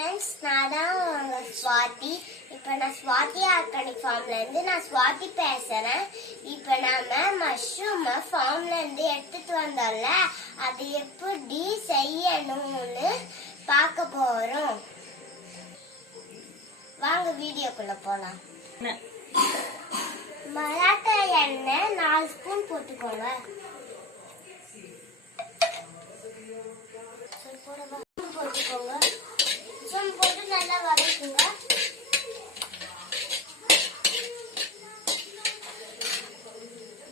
Friends நான் தான் ஸ்வாதி. இப்போ நான் ஸ்வாதி ஆர்கானிக் ஃபார்ம்ல இருந்து ஸ்வாதி பேசுறேன். இப்போ நாம மஷ்ரூம் ஃபார்ம்ல இருந்து எடுத்துட்டு வந்தோம்ல, அது எப்படி செய்யணும்னு பார்க்க போறோம். வாங்க வீடியோக்குள்ள போலாம். மராட்டா எண்ணெய் 4 ஸ்பூன் போட்டுக்கோங்க. போட்டுக்கோங்க. போட்டு நல்லா வதக்குங்க.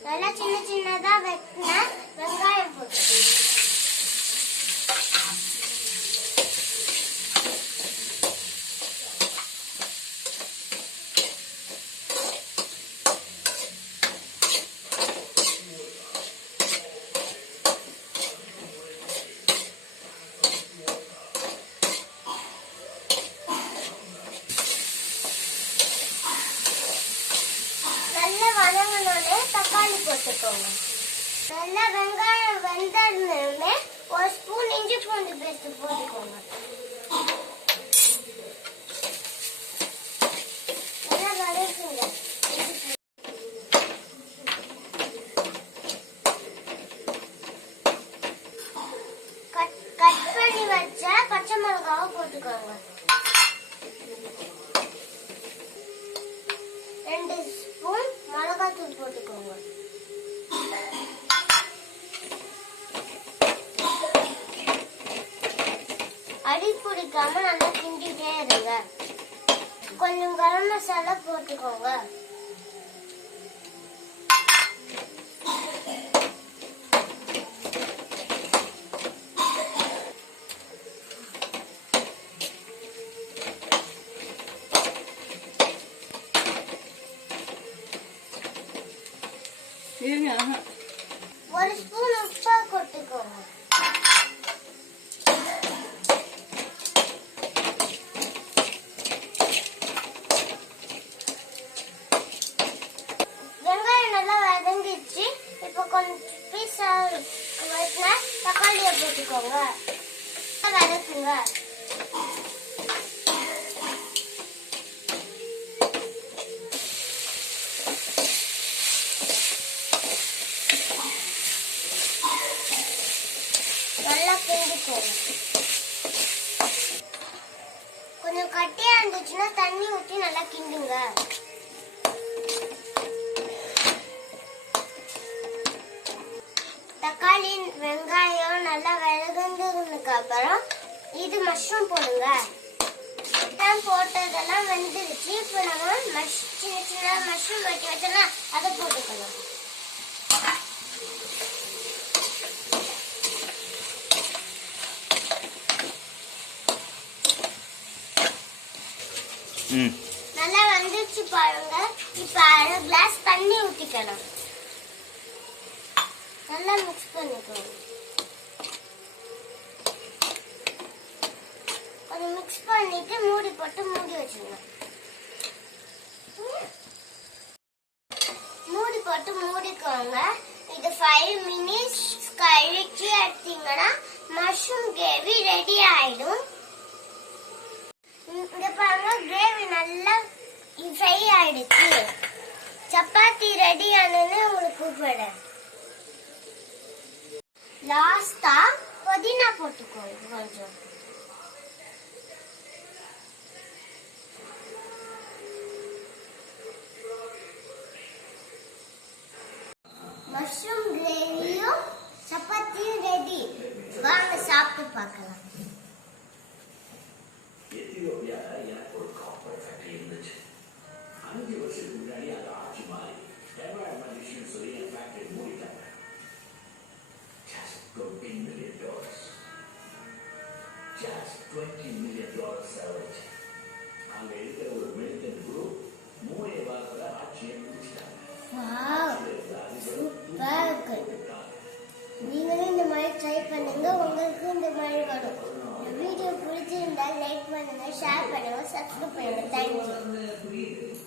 நல்லா சின்ன சின்னதா வெட்டின வெங்காயம் போட்டுக்கோங்க. தக்காளி போட்டுக்கோங்க. நல்லா வெங்காயம் வெந்ததுமே 1 ஸ்பூன் இஞ்சி பூண்டு பேஸ்ட் போட்டுக்கோங்க. நல்லா வதக்குங்க. கட் பண்ணி வச்ச பச்சை மிளகாவை போட்டுக்கோங்க. 2 ஸ்பூன் மிளகாத்தூள் போட்டுக்கோங்க. அடி பிடிக்காம நல்லா கிண்டிட்டே இருங்க. கொஞ்சம் கரம் மசாலா போட்டுக்கோங்க. ஒரு ஸ்பூன் உப்பு கொட்டிக்கோங்க. வெங்காயம் நல்லா வதங்கிடுச்சு. இப்போ கொஞ்சம் பீஸா வெட்டின தக்காளியை போட்டுக்கோங்க. வதக்குங்க. நல்லா கிண்டிக்கோங்க. கொஞ்சம் கட்டியா இருந்துச்சுன்னா தண்ணி ஊற்றி நல்லா கிண்டுங்க. தக்காளி வெங்காயம் நல்லா வதங்குனதுக்கு அப்புறம் இது மஷ்ரூம் போடுங்க. போட்டதெல்லாம் வெந்துருச்சு. இப்போ நம்ம சின்ன சின்ன மஷ்ரூம் வெட்டி வச்சோம்னா அதை போட்டுக்கணும். நல்லா வந்துச்சு பாருங்க. இப்ப 1/2 கிளாஸ் தண்ணி ஊத்திக்கணும். நல்லா மிக்ஸ் பண்ணிக்கோங்க. கொஞ்சம் மிக்ஸ் பண்ணிட்டு மூடி போட்டு மூடி வச்சுருங்க. மூடி போட்டு மூடிக்கோங்க. இது 5 மினிட்ஸ் கழிச்சு எடுத்தீங்கன்னா மஷ்ரூம் கிரேவி ரெடி ஆயிடும். இங்க பாருங்க, கிரேவி நல்லா ஃப்ரை ஆயிடுச்சு. சப்பாத்தி ரெடி ஆனதுன்னு உங்களுக்கு கூப்பிடுறேன். லாஸ்டா புதினா போட்டுக்கோங்க கொஞ்சம். மஷ்ரூம் கிரேவியும் சப்பாத்தியும் ரெடி. வாங்க சாப்பிட்டு பார்க்கலாம். எனக்கு ஒரு காப்பர் ஃபேக்டரி இருந்துச்சு. 5 வருஷத்துக்கு முன்னாடி அதை ஆட்சி மாறி என்வரான்மெண்ட் இஷ்யூன்னு சொல்லி என் ஃபேக்டரி மூடிட்டாங்க. $20 million. $20 million செலவச்சு அங்க இருக்கிற ஒரு மெடிக்கல் குரூப் 3 வாரத்தில் ஆட்சியை முடிச்சிட்டாங்க. நீங்களும் இந்த மாதிரி ட்ரை பண்ணுங்க. உங்களுக்கு இந்த மாதிரி வரும். வீடியோ பிடிச்சிருந்தா லைக் பண்ணுங்க, ஷேர் பண்ணுங்க, சப்ஸ்கிரைப் பண்ணுங்க. தேங்க்யூ.